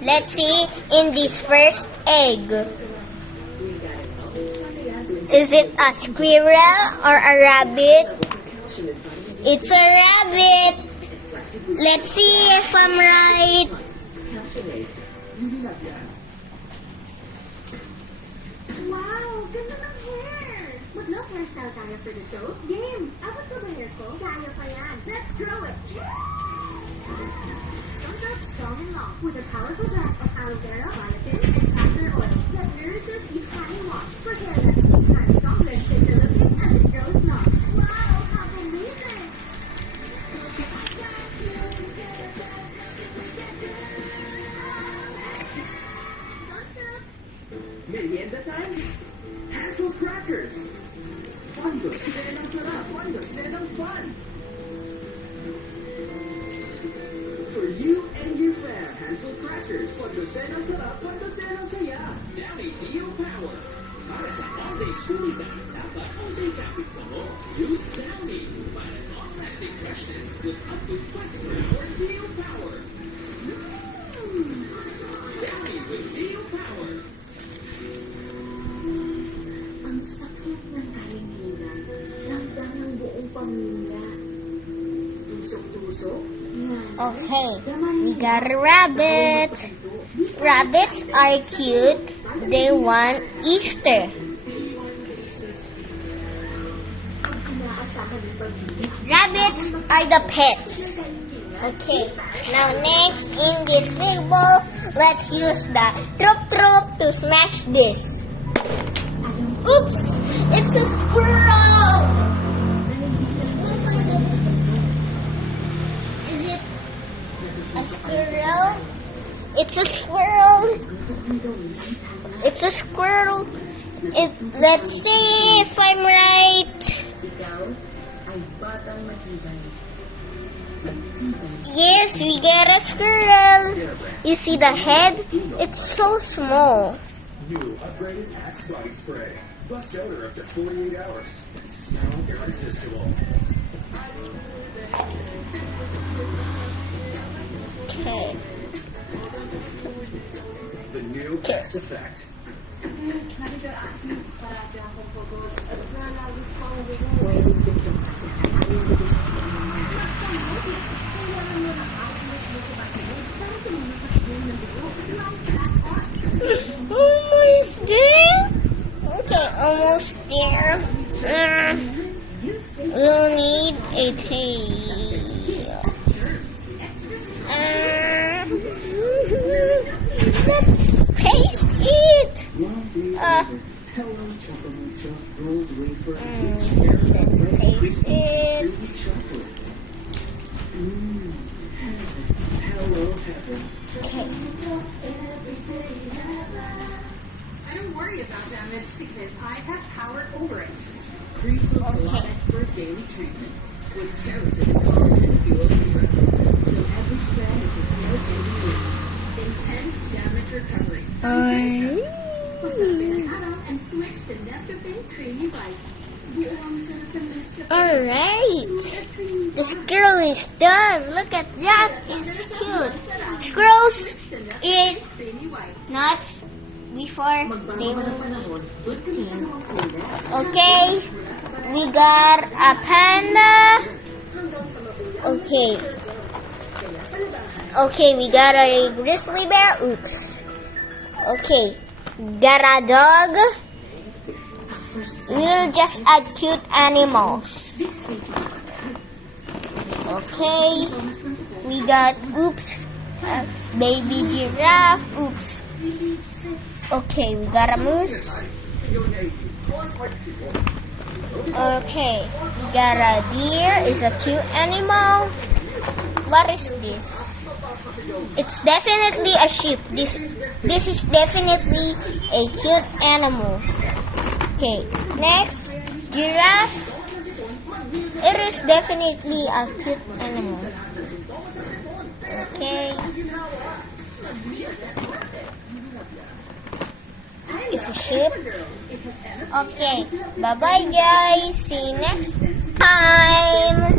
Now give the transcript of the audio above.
Let's see in this first egg. Is it a squirrel or a rabbit? It's a rabbit. Let's see if I'm right. Wow, ganda ng hair! Mag-long hairstyle tayo for the show? Game! Abot ko ba hair ko? Kaya pa yan. Let's grow it! Comes out strong and long with a powerful blend of aloe vera, biotin, and castor oil that nourishes each tiny wash for hair that's 3 times stronger and thicker looking as it grows long. Wow, how amazing! Merienda time? Hansel crackers! Cuando cena sarap, cuando cena fun! For you and your fam, Hansel crackers. Cuando cena sarap, cuando cena saya. Downy Dio Power. Para sa all-day skumita, dapat all-day traffic mo. Use Downy para long-lasting freshness with up to 24-hour Dio Power. Downy with Dio Power. Ang sakit ng kalinginan. Ramdam ng buong pamilya. Tusok-tusok. Okay, we got a rabbit. Rabbits are cute. They want Easter. Rabbits are the pets. Okay, now next in this big bowl, let's use the troop to smash this. Oops, it's a squirrel. Is it a squirrel? It's a squirrel. It's a squirrel. Let's see if I'm right. Yes, we get a squirrel. You see the head? It's so small. New upgraded Axe body spray. Bust odor up to 48 hours. Smell irresistible. Okay. The new Axe effect. Almost there. Okay, almost there. We'll need a tail. Let's paste it. Let's paste it. Okay. I don't worry about damage because I have power over it. Okay. Expert daily treatment with keratin and collagen duo serum. So every strand is a pure baby. Intense damage recovery. And switch to Nescafe Creamy White. Alright. The squirrel is done. Look at that. It's cute. Squirrels eat nuts before they will be eaten. Okay. We got a panda. Okay. Okay, we got a grizzly bear. Oops. Okay. Got a dog. We'll just add cute animals. Okay. We got oops. Baby giraffe. Oops. Okay, we got a moose. Okay, we got a deer. It's a cute animal. What is this? It's definitely a sheep. This is definitely a cute animal. Okay, next, giraffe. It is definitely a cute animal. Okay. It's a sheep. Okay, bye-bye guys. See you next time.